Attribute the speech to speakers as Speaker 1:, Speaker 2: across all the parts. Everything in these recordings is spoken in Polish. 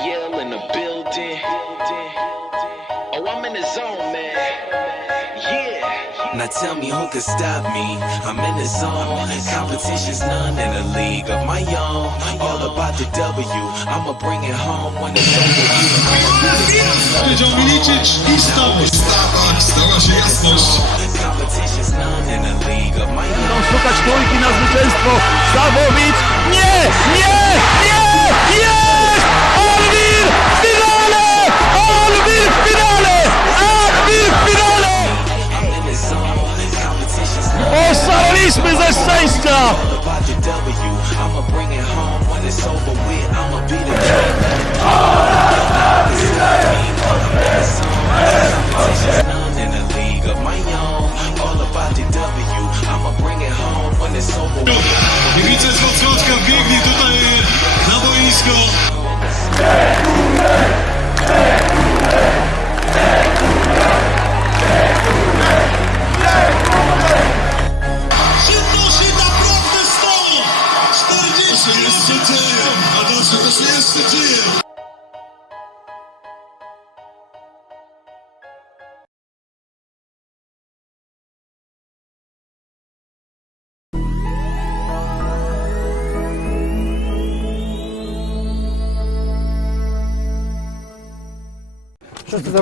Speaker 1: Yell in the building. Oh, I'm in the zone, man. Yeah.
Speaker 2: Now tell me who could stop me. I'm in the zone. Competition's none in a league of my own. All about the W. I'ma bring it home when it's over.
Speaker 3: Wiedział mi liczyć i stawać. Tak, stała się jasność.
Speaker 2: Competition's none in a league of my own.
Speaker 4: Będą szukać trójki na zwycięstwo. Stawowicz. Nie! Nie! Nie! Oszaleliśmy ze szczęścia!
Speaker 2: I'ma bring it home when it's over with. I'ma be the.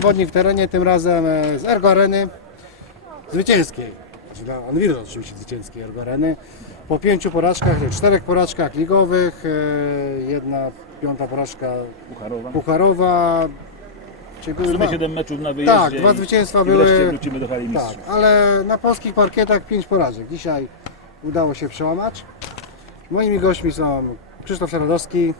Speaker 5: Zawodnik w terenie, tym razem e, z Ergo Areny zwycięskiej. Dla Anwilu oczywiście zwycięskiej Ergo Areny. Po pięciu porażkach, nie, czterech porażkach ligowych, e, jedna piąta porażka
Speaker 4: Pucharowa.
Speaker 5: pucharowa. Czyli były
Speaker 4: W sumie
Speaker 5: dwa-
Speaker 4: 7 meczów na wyjeździe.
Speaker 5: Tak, dwa
Speaker 4: i-
Speaker 5: zwycięstwa
Speaker 4: i wreszcie
Speaker 5: były-
Speaker 4: wrócimy do hali
Speaker 5: Tak, ale na polskich parkietach pięć porażek. Dzisiaj udało się przełamać. Moimi gośćmi są Krzysztof Saradowski,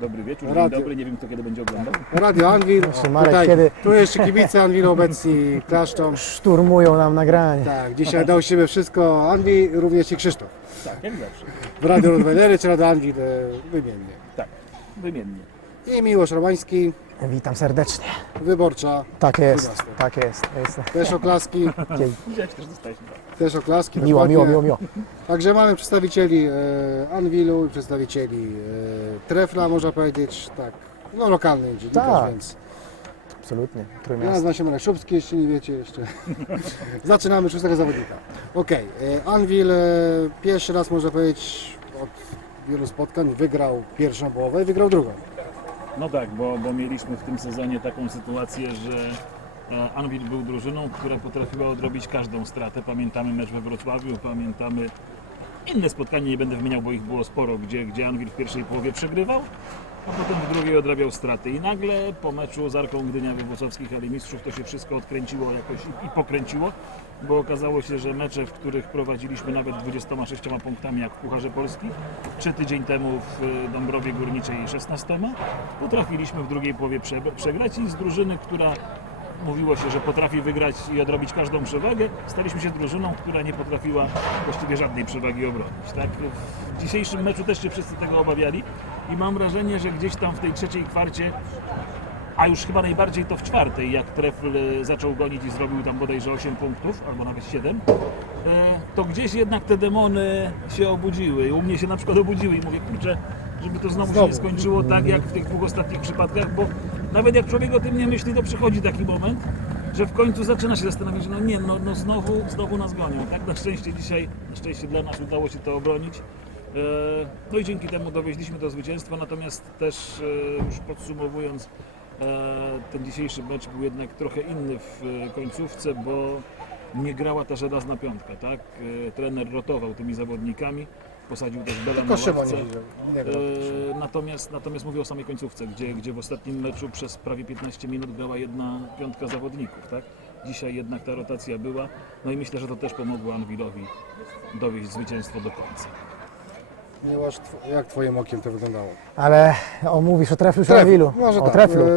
Speaker 4: Dobry wieczór, dzień
Speaker 5: Radio.
Speaker 4: dobry, nie wiem kto kiedy będzie oglądał.
Speaker 5: Radio Anwil.
Speaker 6: Marek,
Speaker 5: Tutaj,
Speaker 6: kiedy-
Speaker 5: Tu jeszcze kibice Anwilu obecni klaszczą.
Speaker 6: Szturmują nam nagranie.
Speaker 5: Tak, dzisiaj dał siebie wszystko Anwi, również i Krzysztof.
Speaker 4: Tak, jak zawsze.
Speaker 5: W Radio Rodwejlery czy Radio Anwil e, wymiennie.
Speaker 4: Tak, wymiennie.
Speaker 5: I Miłosz Romański,
Speaker 6: Witam serdecznie.
Speaker 5: wyborcza.
Speaker 6: Tak jest, tak jest. jest.
Speaker 5: Też oklaski,
Speaker 4: Widziałeś też dostaliśmy.
Speaker 5: Też oklaski.
Speaker 6: Miło,
Speaker 5: dokładnie.
Speaker 6: miło, miło, miło.
Speaker 5: Także mamy przedstawicieli e, Anwilu i przedstawicieli e, Trefla, można powiedzieć, tak, no lokalny dziennikarz,
Speaker 6: Tak.
Speaker 5: więc
Speaker 6: Absolutnie.
Speaker 5: ja
Speaker 6: Trójmiasto.
Speaker 5: nazywam się Marek Szubski, jeśli nie wiecie jeszcze. Zaczynamy szóstego zawodnika. Okej, e, Anwil e, pierwszy raz, można powiedzieć, od wielu spotkań wygrał pierwszą połowę i wygrał drugą.
Speaker 4: No tak, bo, bo mieliśmy w tym sezonie taką sytuację, że e, Anvil był drużyną, która potrafiła odrobić każdą stratę. Pamiętamy mecz we Wrocławiu, pamiętamy inne spotkanie, nie będę wymieniał, bo ich było sporo, gdzie, gdzie Anvil w pierwszej połowie przegrywał, a potem w drugiej odrabiał straty. I nagle po meczu z Arką Gdynia we Włocławskich Ali Mistrzów to się wszystko odkręciło jakoś i, pokręciło, bo okazało się, że mecze, w których prowadziliśmy nawet 26 punktami, jak w Pucharze Polski, czy tydzień temu w y, Dąbrowie Górniczej 16, potrafiliśmy w drugiej połowie prze, przegrać i z drużyny, która mówiło się, że potrafi wygrać i odrobić każdą przewagę, staliśmy się drużyną, która nie potrafiła właściwie żadnej przewagi obronić. Tak? W dzisiejszym meczu też się wszyscy tego obawiali i mam wrażenie, że gdzieś tam w tej trzeciej kwarcie a już chyba najbardziej to w czwartej, jak Trefl e, zaczął gonić i zrobił tam bodajże 8 punktów, albo nawet 7, e, to gdzieś jednak te demony się obudziły. U mnie się na przykład obudziły i mówię, kurczę, żeby to znowu, się nie skończyło tak jak w tych dwóch ostatnich przypadkach, bo nawet jak człowiek o tym nie myśli, to przychodzi taki moment, że w końcu zaczyna się zastanawiać, no nie, no, no znowu, znowu nas gonią. Tak, na szczęście dzisiaj, na szczęście dla nas udało się to obronić. E, No i dzięki temu dowieźliśmy do zwycięstwa, natomiast też e, już podsumowując, e, ten dzisiejszy mecz był jednak trochę inny w końcówce, bo nie grała ta żelazna piątka, tak? Trener rotował tymi zawodnikami, posadził też Bela na
Speaker 5: Tylko Szymon nie, grał.
Speaker 4: E, Natomiast, natomiast mówię o samej końcówce, gdzie, gdzie w ostatnim meczu przez prawie 15 minut grała jedna piątka zawodników, tak? Dzisiaj jednak ta rotacja była, no i myślę, że to też pomogło Anwilowi dowieść zwycięstwo do końca.
Speaker 5: Miłosz, tw- jak twoim okiem to wyglądało?
Speaker 6: Ale o, mówisz o treflu czy o Anwilu?
Speaker 5: Może
Speaker 6: o
Speaker 5: tak.
Speaker 6: treflu.
Speaker 5: E,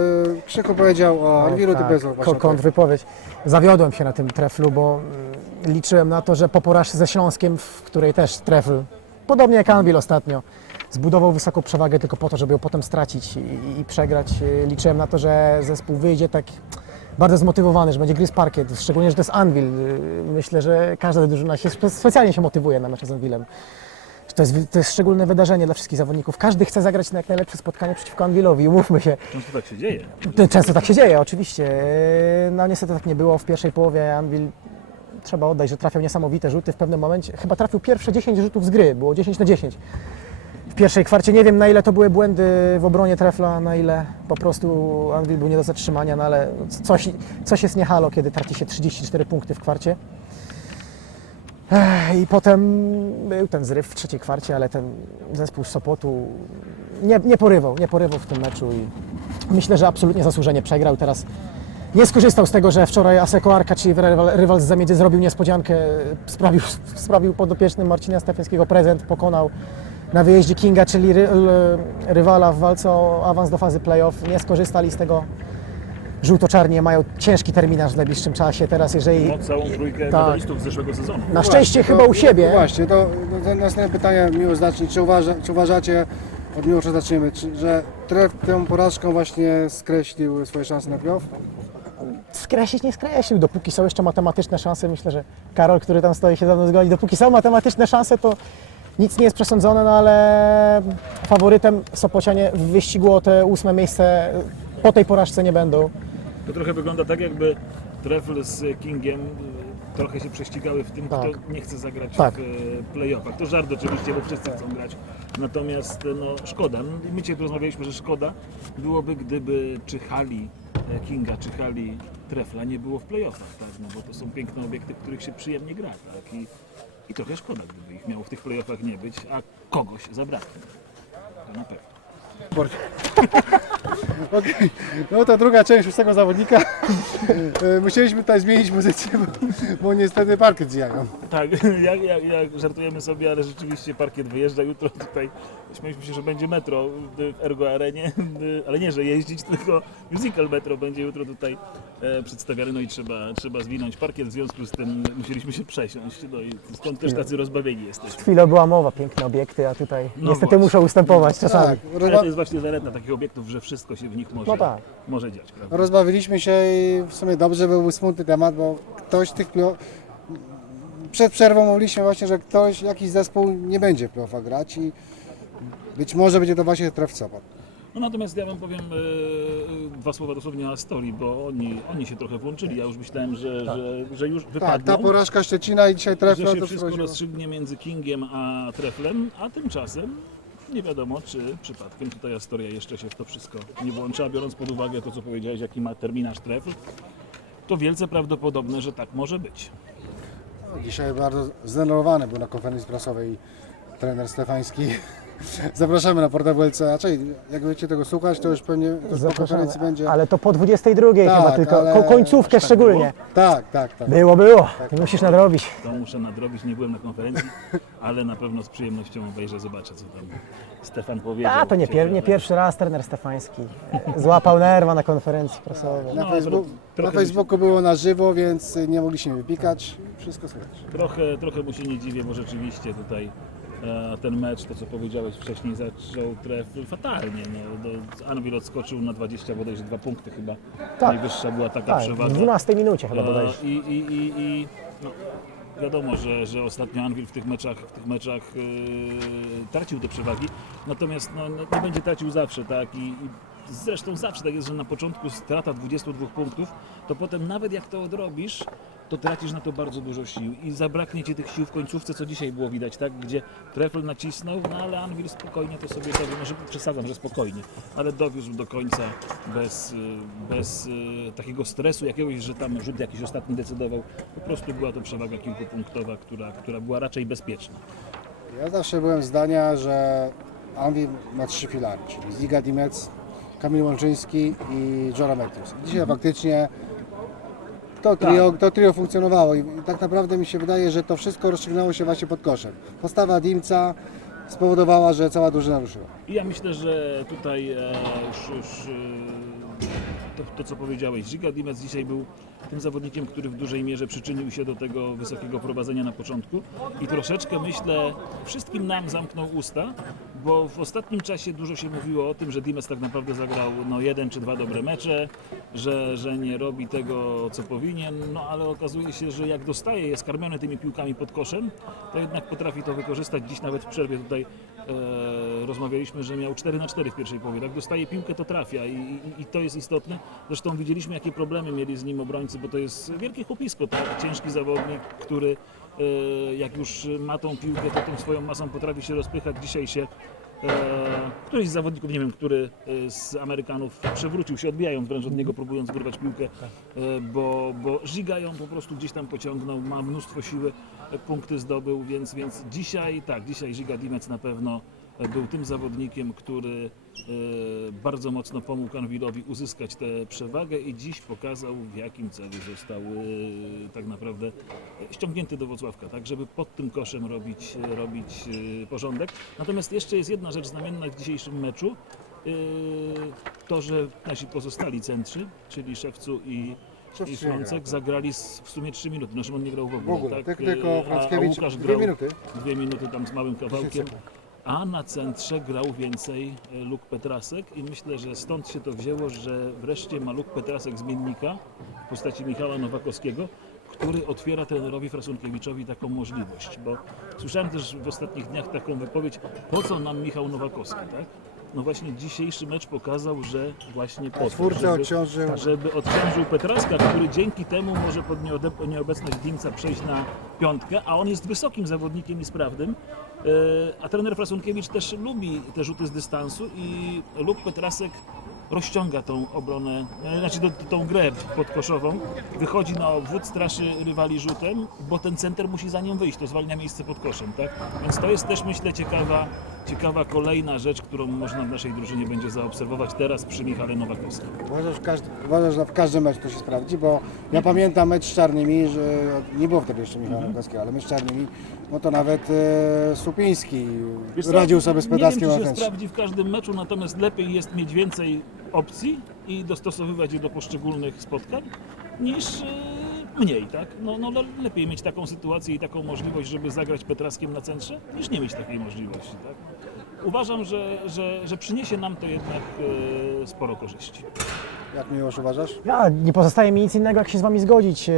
Speaker 5: Krzyku powiedział o Anwilu, ty
Speaker 6: tak,
Speaker 5: właśnie
Speaker 6: ko- kontrwypowiedź. Zawiodłem się na tym treflu, bo mm, liczyłem na to, że po porażce ze Śląskiem, w której też trefl, podobnie jak Anwil ostatnio, zbudował wysoką przewagę tylko po to, żeby ją potem stracić i, i przegrać. Y, Liczyłem na to, że zespół wyjdzie tak bardzo zmotywowany, że będzie gry z parkiet, szczególnie, że to jest Anvil. Y, Myślę, że każda drużyna się spe- specjalnie się motywuje na mecze z Anvilem. To jest, to jest szczególne wydarzenie dla wszystkich zawodników. Każdy chce zagrać na jak najlepsze spotkanie przeciwko Anvilowi, umówmy się.
Speaker 4: Często tak się dzieje.
Speaker 6: To Często tak się dzieje, oczywiście. No niestety tak nie było. W pierwszej połowie Anvil trzeba oddać, że trafiał niesamowite rzuty. W pewnym momencie chyba trafił pierwsze 10 rzutów z gry, było 10 na 10. W pierwszej kwarcie nie wiem na ile to były błędy w obronie Trefla, na ile po prostu Anvil był nie do zatrzymania, no ale coś, coś jest nie halo, kiedy traci się 34 punkty w kwarcie. I potem był ten zryw w trzeciej kwarcie, ale ten zespół z Sopotu nie, nie porywał, nie porywał w tym meczu i myślę, że absolutnie zasłużenie przegrał. Teraz nie skorzystał z tego, że wczoraj Aseko Arka, czyli rywal, rywal z zamiedzy, zrobił niespodziankę, sprawił, sprawił podopiecznym Marcina Stefańskiego prezent, pokonał na wyjeździe Kinga, czyli ry, rywala w walce o awans do fazy playoff. Nie skorzystali z tego. Żółto-czarnie mają ciężki terminarz w najbliższym czasie. Teraz jeżeli
Speaker 4: No, całą trójkę
Speaker 6: Tak.
Speaker 4: medalistów z zeszłego sezonu.
Speaker 6: na szczęście chyba
Speaker 5: to-
Speaker 6: u siebie.
Speaker 5: No właśnie, to, to, to następne pytanie miło zacznie. Czy, uważa, czy uważacie, od Miłosza zaczniemy, czy, że tref tą porażką właśnie skreślił swoje szanse na playoff?
Speaker 6: Skreślić nie skreślił. Dopóki są jeszcze matematyczne szanse, myślę, że Karol, który tam stoi, się ze mną zgodzi. Dopóki są matematyczne szanse, to nic nie jest przesądzone, no ale faworytem Sopocianie w wyścigu o te ósme miejsce po tej porażce nie będą.
Speaker 4: To trochę wygląda tak, jakby Trefl z Kingiem y, trochę się prześcigały w tym,
Speaker 6: Tak.
Speaker 4: kto nie chce zagrać
Speaker 6: Tak.
Speaker 4: w y, playoffach. To żart oczywiście, bo wszyscy chcą grać. Natomiast y, no, szkoda. No, My dzisiaj tu rozmawialiśmy, że szkoda byłoby, gdyby czyhali e, Kinga, czyhali Trefla nie było w playoffach, tak? No bo to są piękne obiekty, w których się przyjemnie gra, tak? I, i trochę szkoda, gdyby ich miało w tych playoffach nie być, a kogoś zabraknie. To na pewno.
Speaker 5: Okej, no to druga część szóstego zawodnika. E, Musieliśmy tutaj zmienić pozycję, bo, bo niestety parkiet zjają.
Speaker 4: Tak, jak, jak, jak żartujemy sobie, ale rzeczywiście parkiet wyjeżdża jutro tutaj. Śmieliśmy się, że będzie metro w Ergo Arenie, ale nie, że jeździć, tylko musical metro będzie jutro tutaj e, przedstawiany, no i trzeba, trzeba zwinąć parkiet, w związku z tym musieliśmy się przesiąść, no i stąd też tacy rozbawieni jesteśmy.
Speaker 6: Chwilę była mowa, piękne obiekty, a tutaj
Speaker 4: No
Speaker 6: niestety
Speaker 4: właśnie.
Speaker 6: muszą ustępować czasami.
Speaker 5: Tak,
Speaker 4: Ale
Speaker 5: rozma-
Speaker 4: to jest właśnie zaleta takich obiektów, że wszystko się w nich może,
Speaker 6: No tak.
Speaker 4: może dziać, prawda?
Speaker 5: rozbawiliśmy się i w sumie dobrze był smutny temat, bo ktoś tych przed przerwą mówiliśmy właśnie, że ktoś, jakiś zespół nie będzie w grać i być może będzie to właśnie Sopot.
Speaker 4: No natomiast ja wam powiem e, dwa słowa dosłownie o Astorii, bo oni, oni się trochę włączyli, ja już myślałem, że, że, że już
Speaker 5: Tak,
Speaker 4: wypadną.
Speaker 5: ta porażka Szczecina i dzisiaj trefla
Speaker 4: że się
Speaker 5: to
Speaker 4: wszystko rozstrzygnie między Kingiem a Treflem, a tymczasem nie wiadomo, czy przypadkiem tutaj Astoria jeszcze się w to wszystko nie włącza, a biorąc pod uwagę to, co powiedziałeś, jaki ma terminarz Trefl, to wielce prawdopodobne, że tak może być.
Speaker 5: Dzisiaj bardzo zdenerwowany był na konferencji prasowej trener Stefański. Zapraszamy na portal WLC. Raczej jak będziecie tego słuchać, to już pewnie to po konferencji będzie.
Speaker 6: Ale to po 22 chyba
Speaker 5: Tak,
Speaker 6: tylko,
Speaker 5: ale-
Speaker 6: ko- końcówkę szczególnie.
Speaker 5: Tak, tak, tak.
Speaker 6: Było, było. Musisz nadrobić.
Speaker 4: To muszę nadrobić, nie byłem na konferencji, ale na pewno z przyjemnością obejrzę, zobaczę, co tam Stefan powiedział.
Speaker 6: A to nie, pier- nie pierwszy raz trener Stefański złapał nerwa na konferencji prasowej.
Speaker 5: Na,
Speaker 4: No,
Speaker 5: Facebooku,
Speaker 4: trochę
Speaker 5: na
Speaker 4: mi się-
Speaker 5: Facebooku było na żywo, więc nie mogliśmy wypikać. Wszystko słychać.
Speaker 4: Trochę, trochę mu się nie dziwię, bo rzeczywiście tutaj e, ten mecz, to co powiedziałeś wcześniej, zaczął tref fatalnie. No, do, Anvil odskoczył na 20 bodajże dwa punkty chyba.
Speaker 6: Tak.
Speaker 4: Najwyższa była taka
Speaker 6: Tak, w
Speaker 4: przewaga.
Speaker 6: 12 minucie chyba
Speaker 4: E,
Speaker 6: bodajże.
Speaker 4: I, i, i, i no, wiadomo, że, że ostatnio Anvil w tych meczach, w tych meczach e, tracił te przewagi, natomiast no, no, nie będzie tracił zawsze, tak? I, i zresztą zawsze tak jest, że na początku strata 22 punktów, to potem nawet jak to odrobisz, to tracisz na to bardzo dużo sił i zabraknie ci tych sił w końcówce, co dzisiaj było widać, tak? Gdzie Trefl nacisnął, no ale Anvil spokojnie to sobie dowiózł, może przesadzam, że spokojnie, ale dowiózł do końca bez, y, bez y, takiego stresu jakiegoś, że tam rzut jakiś ostatni decydował. Po prostu była to przewaga kilkupunktowa, która, która była raczej bezpieczna.
Speaker 5: Ja zawsze byłem zdania, że Anvil ma trzy filary, czyli Ziga Dimec, Kamil Łączyński i Jora Matthews. Dzisiaj faktycznie to trio, to trio funkcjonowało i i tak naprawdę mi się wydaje, że to wszystko rozstrzygnęło się właśnie pod koszem. Postawa Dimca spowodowała, że cała drużyna ruszyła.
Speaker 4: I ja myślę, że tutaj e, już, już e, to, to co powiedziałeś, Giga Dimec dzisiaj był tym zawodnikiem, który w dużej mierze przyczynił się do tego wysokiego prowadzenia na początku. I troszeczkę myślę, wszystkim nam zamknął usta, bo w ostatnim czasie dużo się mówiło o tym, że Dimes tak naprawdę zagrał no, jeden czy dwa dobre mecze, że, że nie robi tego, co powinien, no ale okazuje się, że jak dostaje, jest karmiony tymi piłkami pod koszem, to jednak potrafi to wykorzystać. Dziś nawet w przerwie. Tutaj rozmawialiśmy, że miał 4 na 4 w pierwszej połowie. Jak dostaje piłkę, to trafia i, i, i to jest istotne. Zresztą widzieliśmy, jakie problemy mieli z nim obrońcy, bo to jest wielkie chłopisko, tak? ciężki zawodnik, który e, jak już ma tą piłkę, to tą swoją masą potrafi się rozpychać. Dzisiaj się e, któryś z zawodników, nie wiem, który e, z Amerykanów przewrócił się, odbijając wręcz od niego, próbując wyrwać piłkę, e, bo, bo Giga ją po prostu gdzieś tam pociągnął, ma mnóstwo siły, e, punkty zdobył, więc, więc dzisiaj, tak, dzisiaj Giga Dimec na pewno e, był tym zawodnikiem, który e, bardzo mocno pomógł Anwilowi uzyskać tę przewagę i dziś pokazał w jakim celu został e, tak naprawdę ściągnięty do Włocławka, tak, żeby pod tym koszem robić, robić e, porządek. Natomiast jeszcze jest jedna rzecz znamienna w dzisiejszym meczu, to, że nasi pozostali centrzy, czyli Szewcu i i Frącek
Speaker 5: tak.
Speaker 4: zagrali z, w sumie 3 minuty. No Szymon nie grał w ogóle.
Speaker 5: W ogóle,
Speaker 4: tak?
Speaker 5: tylko
Speaker 4: a-
Speaker 5: Frąckiewicz
Speaker 4: a Łukasz
Speaker 5: dwie
Speaker 4: grał
Speaker 5: minuty.
Speaker 4: Dwie minuty tam z małym kawałkiem. A na centrze grał więcej e, Luk Petrasek i myślę, że stąd się to wzięło, że wreszcie ma Luk Petrasek zmiennika w postaci Michała Nowakowskiego, który otwiera trenerowi Frasunkiewiczowi taką możliwość, bo słyszałem też w ostatnich dniach taką wypowiedź, po co nam Michał Nowakowski, tak? No właśnie dzisiejszy mecz pokazał, że właśnie po to, żeby,
Speaker 5: odciążył.
Speaker 4: żeby odciążył Petraska, który dzięki temu może pod nieobecność Dimca przejść na piątkę, a on jest wysokim zawodnikiem i sprawnym. E, A trener Frasunkiewicz też lubi te rzuty z dystansu i Luk Petrasek rozciąga tą obronę, e, znaczy tą grę podkoszową, wychodzi na obwód, straszy rywali rzutem, bo ten center musi za nią wyjść, to zwalnia miejsce pod koszem, tak? Więc to jest też myślę ciekawa, ciekawa kolejna rzecz, którą można w naszej drużynie będzie zaobserwować teraz przy Michale Nowakowskim.
Speaker 5: Uważasz, każdy, uważasz, że w każdym meczu to się sprawdzi, bo ja pamiętam mecz z Czarnymi, że nie było wtedy jeszcze Michała Nowakowskiego, ale mecz z Czarnymi, no to nawet e, Słupiński
Speaker 4: Wiesz co,
Speaker 5: radził sobie z
Speaker 4: Nie wiem, czy się sprawdzi w każdym meczu, natomiast lepiej jest mieć więcej opcji i dostosowywać je do poszczególnych spotkań, niż e, mniej, tak? No, no le- lepiej mieć taką sytuację i taką możliwość, żeby zagrać Petraskiem na centrze, niż nie mieć takiej możliwości, tak? Uważam, że, że, że przyniesie nam to jednak e, sporo korzyści.
Speaker 5: Jak Miłosz uważasz?
Speaker 6: Ja, nie pozostaje mi nic innego, jak się z Wami zgodzić. E,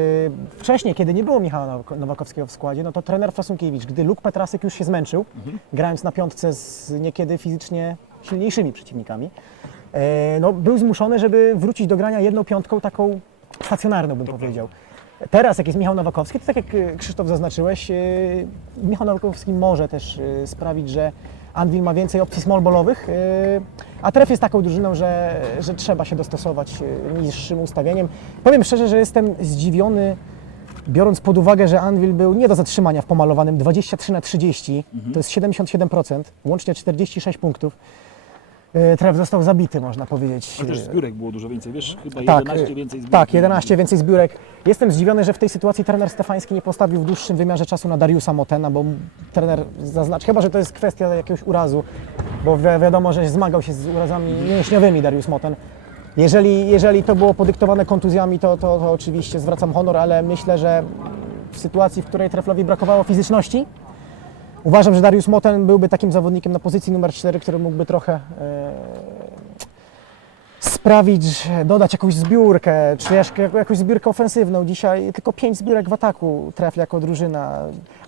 Speaker 6: Wcześniej, kiedy nie było Michała Nowak- Nowakowskiego w składzie, no to trener Frasunkiewicz, gdy Luk Petrasek już się zmęczył, grając na piątce z niekiedy fizycznie silniejszymi przeciwnikami, e, no, był zmuszony, żeby wrócić do grania jedną piątką taką stacjonarną, bym powiedział. Teraz, jak jest Michał Nowakowski, to tak jak e, Krzysztof zaznaczyłeś, Michał Nowakowski może też sprawić, że Anvil ma więcej opcji smallballowych, e, a Tref jest taką drużyną, że, że trzeba się dostosować e, niższym ustawieniem. Powiem szczerze, że jestem zdziwiony, biorąc pod uwagę, że Anvil był nie do zatrzymania w pomalowanym 23 na 30, to jest 77%, łącznie 46 punktów. E, Tref został zabity, można powiedzieć.
Speaker 4: A też zbiórek było dużo więcej, wiesz? Chyba
Speaker 6: Tak,
Speaker 4: 11
Speaker 6: y,
Speaker 4: więcej zbiórek.
Speaker 6: Tak, 11 więcej zbiórek. Jestem zdziwiony, że w tej sytuacji trener Stefański nie postawił w dłuższym wymiarze czasu na Dariusa Motena, bo trener zaznaczy, chyba że to jest kwestia jakiegoś urazu, bo wi wiadomo, że zmagał się z urazami mięśniowymi Darius Moten. Jeżeli, jeżeli to było podyktowane kontuzjami, to, to, to oczywiście zwracam honor, ale myślę, że w sytuacji, w której Treflowi brakowało fizyczności, uważam, że Darius Moten byłby takim zawodnikiem na pozycji numer 4, który mógłby trochę e, sprawić, dodać jakąś zbiórkę, czy jak- jakąś zbiórkę ofensywną. Dzisiaj tylko pięć zbiórek w ataku trafi jako drużyna.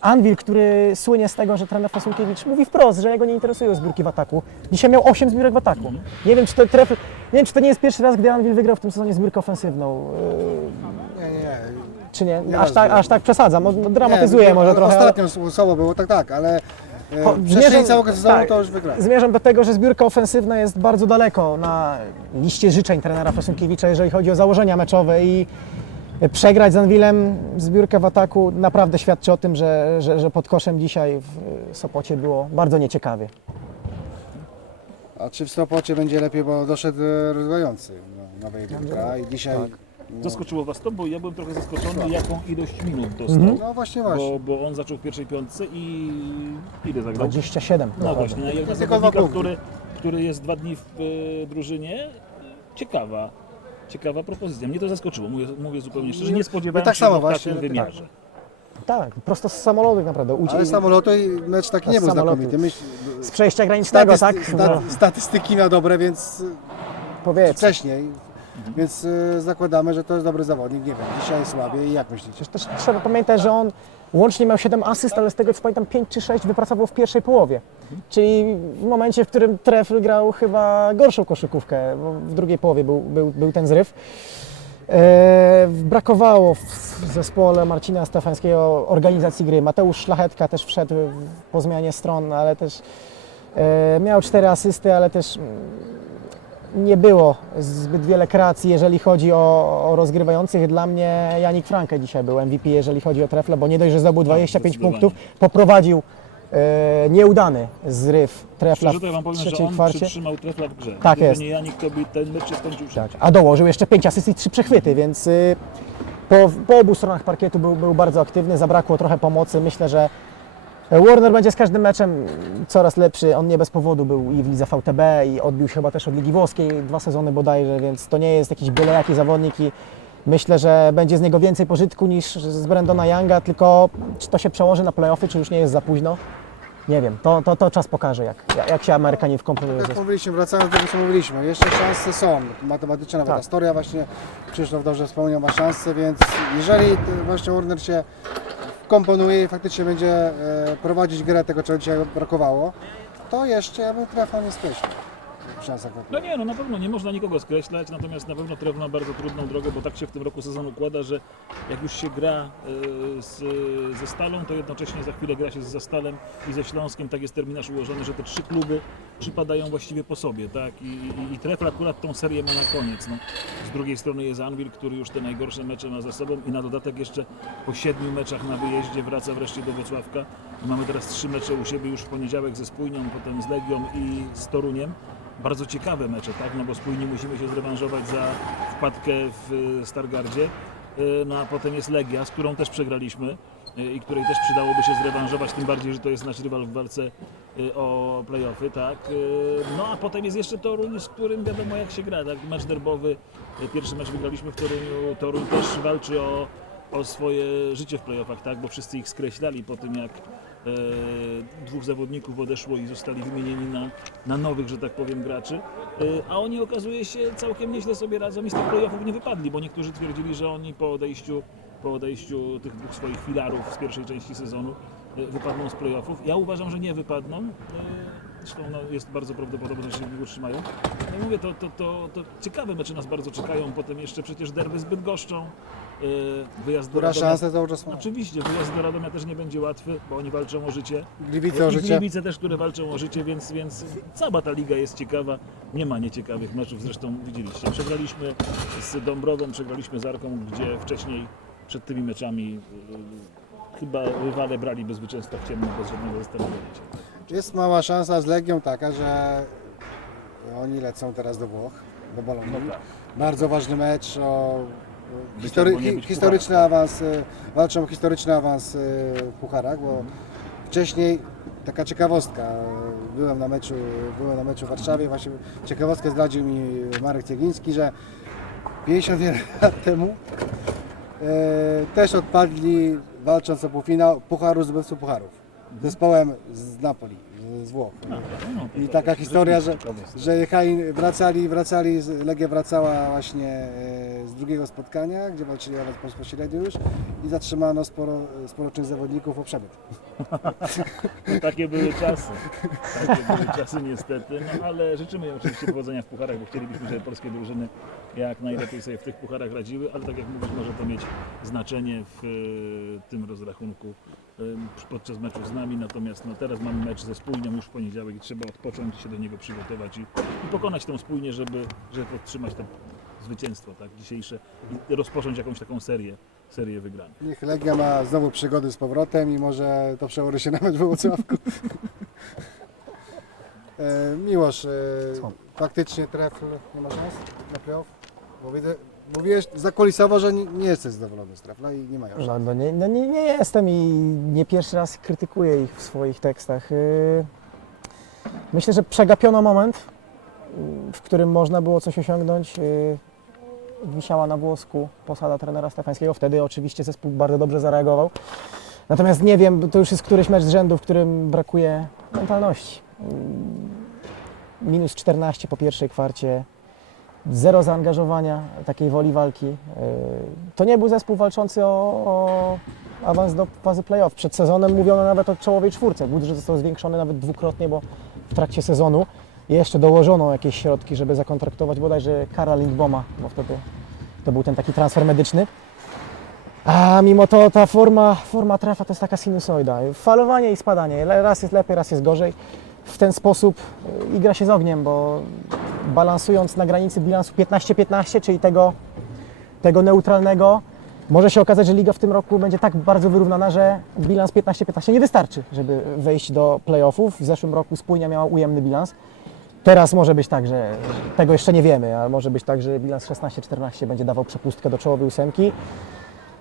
Speaker 6: Anvil, który słynie z tego, że trener Fasunkiewicz mówi wprost, że jego nie interesują zbiórki w ataku. Dzisiaj miał 8 zbiórek w ataku. Nie wiem, czy to tref, nie wiem, czy to nie jest pierwszy raz, gdy Anvil wygrał w tym sezonie zbiórkę ofensywną. Yy,
Speaker 5: Nie, nie, nie.
Speaker 6: Czy nie? Aż tak, aż tak przesadzam, dramatyzuję
Speaker 5: Nie,
Speaker 6: może trochę.
Speaker 5: Ostatnio słowo było tak, tak, ale e,
Speaker 6: Po-
Speaker 5: przestrzeni całego sezonu
Speaker 6: tak,
Speaker 5: to już wygrał.
Speaker 6: Zmierzam do tego, że zbiórka ofensywna jest bardzo daleko na liście życzeń trenera Fasunkiewicza, jeżeli chodzi o założenia meczowe i przegrać z Anwilem zbiórkę w ataku naprawdę świadczy o tym, że, że, że pod koszem dzisiaj w Sopocie było bardzo nieciekawie.
Speaker 5: A czy w Sopocie będzie lepiej, bo doszedł e, rozwijający no, nowej Dudka i dzisiaj...
Speaker 4: Zaskoczyło Was to, bo ja byłem trochę zaskoczony, jaką ilość minut dostał.
Speaker 5: No właśnie, właśnie.
Speaker 4: Bo, bo on zaczął w pierwszej piątce i ile zagrał?
Speaker 6: 27.
Speaker 4: No właśnie, na jednego
Speaker 5: Tylko dwa
Speaker 4: zawodnika,
Speaker 5: punkty.
Speaker 4: który, który jest dwa dni w e, drużynie, ciekawa ciekawa propozycja. Mnie to zaskoczyło, mówię, mówię zupełnie szczerze. Nie spodziewałem
Speaker 5: tak
Speaker 4: się
Speaker 5: samo
Speaker 4: w
Speaker 5: właśnie,
Speaker 4: takim
Speaker 5: tak.
Speaker 4: wymiarze.
Speaker 6: Tak, prosto z samolotu tak naprawdę. Ucie...
Speaker 5: Ale samolotu i mecz taki nie był
Speaker 6: samolotu.
Speaker 5: znakomity. Myśl,
Speaker 6: Z przejścia granicznego, tak?
Speaker 5: sta-
Speaker 6: No,
Speaker 5: statystyki miał dobre, więc
Speaker 6: powiedzmy.
Speaker 5: wcześniej. Więc y, zakładamy, że to jest dobry zawodnik. Nie wiem, dzisiaj słabiej. Jak myślicie?
Speaker 6: Też trzeba pamiętać, że on łącznie miał 7 asyst, ale z tego co pamiętam 5 czy 6 wypracował w pierwszej połowie. Czyli w momencie, w którym Trefl grał chyba gorszą koszykówkę, bo w drugiej połowie był, był, był ten zryw. E, brakowało w zespole Marcina Stefańskiego organizacji gry. Mateusz Szlachetka też wszedł po zmianie stron, ale też e, miał 4 asysty, ale też nie było zbyt wiele kreacji, jeżeli chodzi o, o rozgrywających. Dla mnie Janik Franke dzisiaj był MVP, jeżeli chodzi o trefle, bo nie dość, że zdobył 25
Speaker 4: zdecydowanie.
Speaker 6: punktów, poprowadził e, nieudany zryw trefla
Speaker 4: Szczerze to ja Wam
Speaker 6: w
Speaker 4: powiem, że
Speaker 6: trzeciej
Speaker 4: on
Speaker 6: kwarcie.
Speaker 4: przytrzymał trefla w grze.
Speaker 6: Tak
Speaker 4: Gdyby
Speaker 6: jest.
Speaker 4: nie Janik, to by ten mecz się skończył.
Speaker 6: Tak, a dołożył jeszcze 5 asyst i 3 przechwyty, więc y, po, po obu stronach parkietu był, był bardzo aktywny, zabrakło trochę pomocy. Myślę, że Warner będzie z każdym meczem coraz lepszy. On nie bez powodu był i w lidze VTB i odbił się chyba też od Ligi Włoskiej dwa sezony bodajże, więc to nie jest jakiś byle jaki zawodnik i myślę, że będzie z niego więcej pożytku niż z Brandona Younga, tylko czy to się przełoży na playoffy, czy już nie jest za późno? Nie wiem, to, to, to czas pokaże, jak, jak się Amerykanie wkomponują. w
Speaker 5: Jak mówiliśmy, wracając do tego, co mówiliśmy, jeszcze szanse są. Matematyczna nawet
Speaker 6: Tak.
Speaker 5: historia właśnie, Krzysztof dobrze wspomniał, ma szanse, więc jeżeli właśnie Warner się komponuje i faktycznie będzie e, prowadzić grę tego, czego dzisiaj brakowało, to jeszcze ja bym trafa nie skreślił na
Speaker 4: No nie, no na pewno nie można nikogo skreślać, natomiast na pewno Tref ma bardzo trudną drogę, bo tak się w tym roku sezon układa, że jak już się gra y, z, ze Stalą, to jednocześnie za chwilę gra się z Zastalem i ze Śląskiem, tak jest terminarz ułożony, że te trzy kluby przypadają właściwie po sobie, tak? I, i, i akurat tą serię ma na koniec, no. Z drugiej strony jest Anvil, który już te najgorsze mecze ma za sobą i na dodatek jeszcze po siedmiu meczach na wyjeździe wraca wreszcie do Wrocławka. Mamy teraz trzy mecze u siebie już w poniedziałek ze Spójnią, potem z Legią i z Toruniem bardzo ciekawe mecze, tak? No bo spójnie musimy się zrewanżować za wpadkę w y, Stargardzie. Y, No a potem jest Legia, z którą też przegraliśmy y, i której też przydałoby się zrewanżować, tym bardziej, że to jest nasz rywal w walce o playoffy, tak? No a potem jest jeszcze Toruń, z którym wiadomo jak się gra, tak? Mecz derbowy, pierwszy mecz wygraliśmy w Toruniu, Toruń też walczy o, o swoje życie w playoffach, tak? Bo wszyscy ich skreślali po tym jak dwóch zawodników odeszło i zostali wymienieni na, na nowych, że tak powiem, graczy. E, a oni okazuje się całkiem nieźle sobie radzą i z tych playoffów nie wypadli, bo niektórzy twierdzili, że oni po odejściu, po odejściu tych dwóch swoich filarów z pierwszej części sezonu e, wypadną z playoffów. Ja uważam, że nie wypadną. E, Zresztą no, jest bardzo prawdopodobne, że się nich utrzymają. No mówię, to, to, to, to ciekawe mecze nas bardzo czekają. Potem jeszcze przecież derby z Bydgoszczą. E, Wyjazd do Radomia.
Speaker 5: szansa cały czas ma?
Speaker 4: Oczywiście, wyjazd do Radomia też nie będzie łatwy, bo oni walczą o życie.
Speaker 5: Gliwice o
Speaker 4: I
Speaker 5: życie.
Speaker 4: Gliwice też, które walczą o życie, więc, więc cała ta liga jest ciekawa. Nie ma nieciekawych meczów, zresztą widzieliście. Przegraliśmy z Dąbrową, przegraliśmy z Arką, gdzie wcześniej przed tymi meczami y, chyba rywale braliby zwycięstwo w ciemno bez żadnego zastanowienia.
Speaker 5: Jest mała szansa z Legią taka, że oni lecą teraz do Włoch, do Bolonii.
Speaker 4: No tak.
Speaker 5: Bardzo ważny mecz o
Speaker 4: Być
Speaker 5: history,
Speaker 4: albo nie
Speaker 5: hi,
Speaker 4: być w
Speaker 5: historyczny
Speaker 4: pucharach,
Speaker 5: awans, walczą o historyczny awans y, w pucharach, bo wcześniej taka ciekawostka, byłem na meczu, byłem na meczu w Warszawie, właśnie ciekawostkę zdradził mi Marek Ciegliński, że 51 lat temu e, też odpadli walcząc o półfinał Pucharu zdobywców Pucharów. Zespołem z Napoli, z- Włoch.
Speaker 4: No,
Speaker 5: I
Speaker 4: tak,
Speaker 5: taka historia, że, że jechali, wracali, wracali, z- Legia wracała właśnie e, z drugiego spotkania, gdzie walczyli nawet bezpośrednio już i zatrzymano sporo, sporo część zawodników o przebyt.
Speaker 4: No, takie były czasy. Takie były czasy niestety, no ale życzymy im oczywiście powodzenia w pucharach, bo chcielibyśmy, żeby polskie drużyny jak najlepiej sobie w tych pucharach radziły, ale tak jak mówisz, może to mieć znaczenie w e, tym rozrachunku e, podczas meczu z nami, natomiast no, teraz mamy mecz ze Spójnią już w poniedziałek i trzeba odpocząć się do niego przygotować i, i pokonać tą Spójnię, żeby, żeby podtrzymać to zwycięstwo tak, dzisiejsze i rozpocząć jakąś taką serię, serię wygranych.
Speaker 5: Niech Legia ma znowu przygody z powrotem i może to przełoży się nawet w Wrocławku. e, Miłosz, e, faktycznie trefl nie ma szans na playoff? Bo widzę, mówiłeś zakulisowo, że nie, nie jesteś zadowolony z trefla i nie mają szans.
Speaker 6: No, no, nie, no nie, nie jestem i nie pierwszy raz krytykuję ich w swoich tekstach. Yy, Myślę, że przegapiono moment, yy, w którym można było coś osiągnąć. Yy, wisiała na włosku posada trenera Stefańskiego. Wtedy oczywiście zespół bardzo dobrze zareagował. Natomiast nie wiem, to już jest któryś mecz z rzędu, w którym brakuje mentalności. Minus 14 po pierwszej kwarcie, zero zaangażowania, takiej woli walki. Yy, To nie był zespół walczący o, o awans do fazy playoff. Przed sezonem mówiono nawet o czołowej czwórce. Budżet został zwiększony nawet dwukrotnie, bo w trakcie sezonu jeszcze dołożono jakieś środki, żeby zakontraktować bodajże Kara Lindboma, bo wtedy to był ten taki transfer medyczny. A mimo to ta forma, forma trefa to jest taka sinusoida. Falowanie i spadanie. Raz jest lepiej, raz jest gorzej. W ten sposób y, igra się z ogniem, bo balansując na granicy bilansu 15-15, czyli tego, tego neutralnego, może się okazać, że liga w tym roku będzie tak bardzo wyrównana, że bilans 15-15 nie wystarczy, żeby wejść do playoffów. W zeszłym roku Spójnia miała ujemny bilans. Teraz może być tak, że tego jeszcze nie wiemy, ale może być tak, że bilans 16-14 będzie dawał przepustkę do czołowej ósemki.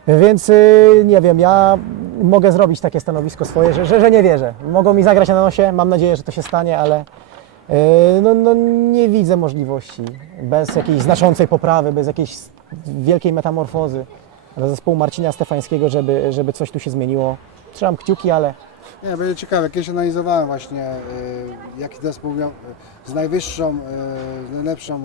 Speaker 6: Więc y, nie wiem, ja mogę zrobić takie stanowisko swoje, że, że, że nie wierzę. Mogą mi zagrać na nosie, mam nadzieję, że to się stanie, ale y, no, no, nie widzę możliwości bez jakiejś znaczącej poprawy, bez jakiejś wielkiej metamorfozy dla zespołu Marcina Stefańskiego, żeby, żeby coś tu się zmieniło. Trzymam kciuki, ale
Speaker 5: Nie, będzie ciekawe. Kiedyś analizowałem właśnie, y, jaki zespół miał y, z najwyższą, y, z najlepszą,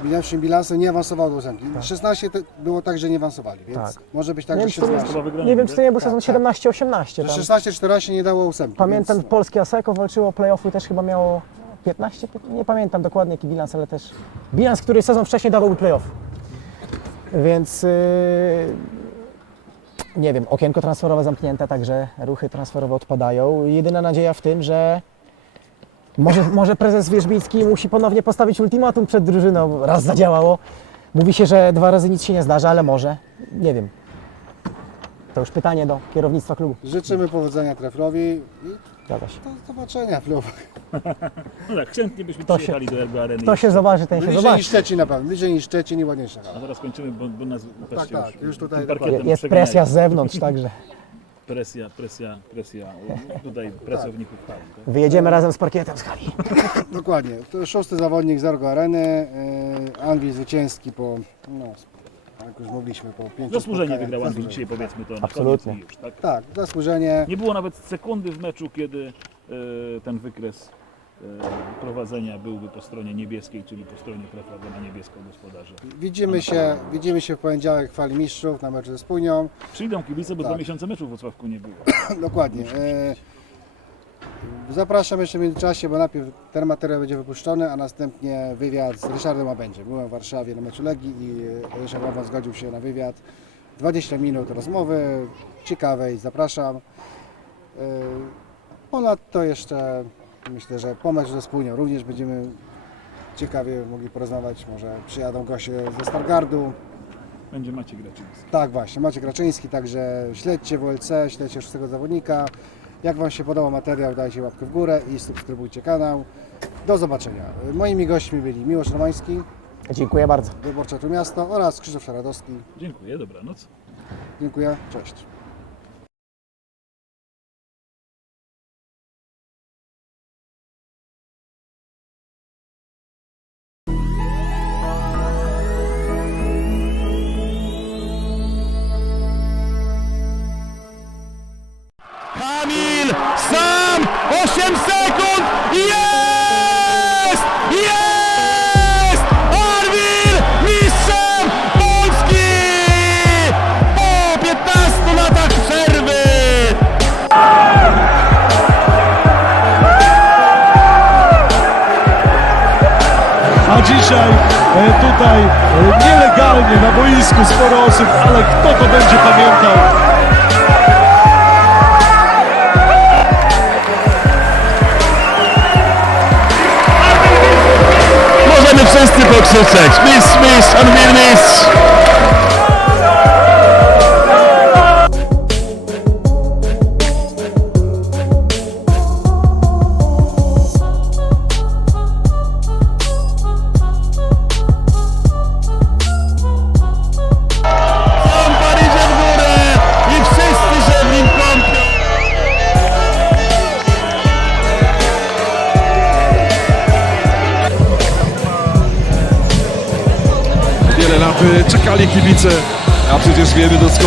Speaker 5: y, najlepszym bilansem nie awansował do ósemki. 16 to było tak, że nie awansowali, więc
Speaker 6: Tak.
Speaker 5: może być tak,
Speaker 6: Nie
Speaker 5: że
Speaker 6: wiem, czy to jest-
Speaker 5: 16.
Speaker 4: Chyba wygrany,
Speaker 6: nie wiem, czy to nie był
Speaker 5: Tak,
Speaker 6: sezon
Speaker 5: tak.
Speaker 6: 17-18.
Speaker 5: Że
Speaker 6: tam.
Speaker 5: 16-14 nie dało ósemki.
Speaker 6: Pamiętam,
Speaker 5: więc,
Speaker 6: polskie Aseko walczyło o playoffy, też chyba miało 15, nie pamiętam dokładnie jaki bilans, ale też bilans, który sezon wcześniej dawałby playoff. Więc yy, nie wiem, okienko transferowe zamknięte, także ruchy transferowe odpadają. Jedyna nadzieja w tym, że może, może prezes Wierzbiński musi ponownie postawić ultimatum przed drużyną. Raz zadziałało. Mówi się, że dwa razy nic się nie zdarza, ale może. Nie wiem. To już pytanie do kierownictwa klubu.
Speaker 5: Życzymy powodzenia Treflowi i
Speaker 6: Zgadza się.
Speaker 5: do zobaczenia playoffach.
Speaker 4: No tak, chętnie byśmy
Speaker 6: To się-
Speaker 4: przyjechali do Ergo Areny.
Speaker 6: Kto się zobaczy, ten się
Speaker 5: Bliżej
Speaker 6: zobaczy.
Speaker 5: niż Szczecin na pewno, bliżej niż Szczecin i ładniejsza
Speaker 4: A
Speaker 5: hala.
Speaker 4: zaraz kończymy, bo, bo nas patrzcie,
Speaker 5: tak, już tutaj
Speaker 4: tym
Speaker 5: dokładnie.
Speaker 4: parkietem
Speaker 6: Jest presja z zewnątrz, także
Speaker 4: Presja, presja, presja tutaj pracowników hali. Tak?
Speaker 6: wyjedziemy razem z parkietem z hali.
Speaker 5: Dokładnie. To jest szósty zawodnik z Ergo Areny. Yy, Anwil zwycięski po, no, jak już mogliśmy, po pięciu
Speaker 4: Zasłużenie
Speaker 5: spotkaniach.
Speaker 4: wygrał
Speaker 5: Zasłużenie.
Speaker 4: dzisiaj, powiedzmy to na
Speaker 6: Absolutnie.
Speaker 4: koniec już, tak?
Speaker 5: Tak, zasłużenie.
Speaker 4: Nie było nawet sekundy w meczu, kiedy e, ten wykres e, prowadzenia byłby po stronie niebieskiej, czyli po stronie trefa, bo na niebiesko gospodarze.
Speaker 5: Widzimy się, widzimy się w poniedziałek w Fali Mistrzów na meczu ze Spójnią.
Speaker 4: Przyjdą kibice, bo
Speaker 5: Tak.
Speaker 4: dwa miesiące meczu w Wrocławku nie było.
Speaker 5: Dokładnie. E, Zapraszam jeszcze w międzyczasie, bo najpierw ten materiał będzie wypuszczony, a następnie wywiad z Ryszardem Łabędziem. Byłem w Warszawie na meczu Legii i Ryszard Łabędź zgodził się na wywiad. 20 minut rozmowy ciekawej, zapraszam. E, Ponadto jeszcze myślę, że po meczu ze Spójnią również będziemy ciekawie mogli porozmawiać. Może przyjadą goście ze Stargardu.
Speaker 4: Będzie Maciek Graczyński.
Speaker 5: Tak właśnie, Maciek Raczyński, także śledźcie WLC, śledźcie szóstego zawodnika. Jak Wam się podobał materiał, dajcie łapkę w górę i subskrybujcie kanał. Do zobaczenia. Moimi gośćmi byli Miłosz Romański,
Speaker 6: Dziękuję bardzo.
Speaker 5: Wyborcza Tu Miasto oraz Krzysztof Szaradowski.
Speaker 4: Dziękuję, dobranoc.
Speaker 5: Dziękuję, cześć.
Speaker 7: Kamil sam 8 sekund jest! Jest! Arwil mistrzem Polski! Po 15 latach przerwy!
Speaker 3: A dzisiaj e, tutaj e, nielegalnie na boisku sporo osób, ale kto to będzie pamiętał?
Speaker 7: Mr.
Speaker 3: Boxer Sex. Miss, miss, I'm a miss.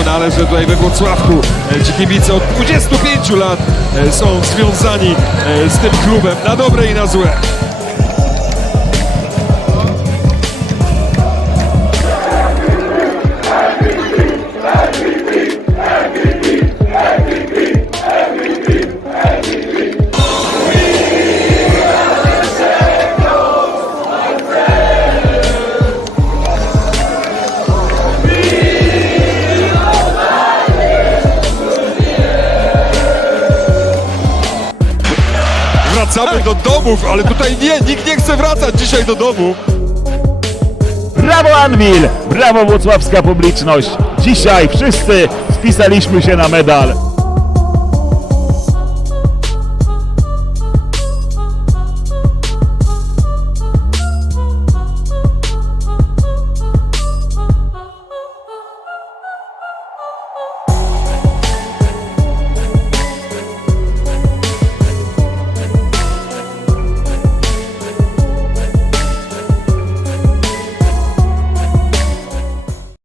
Speaker 3: Doskonale, że tutaj we Wrocławku e, ci kibice od 25 lat e, są związani e, z tym klubem na dobre i na złe. Wracamy do domów, ale tutaj nie, nikt nie chce wracać dzisiaj do domu.
Speaker 4: Brawo Anvil! Brawo włocławska publiczność! Dzisiaj wszyscy spisaliśmy się na medal.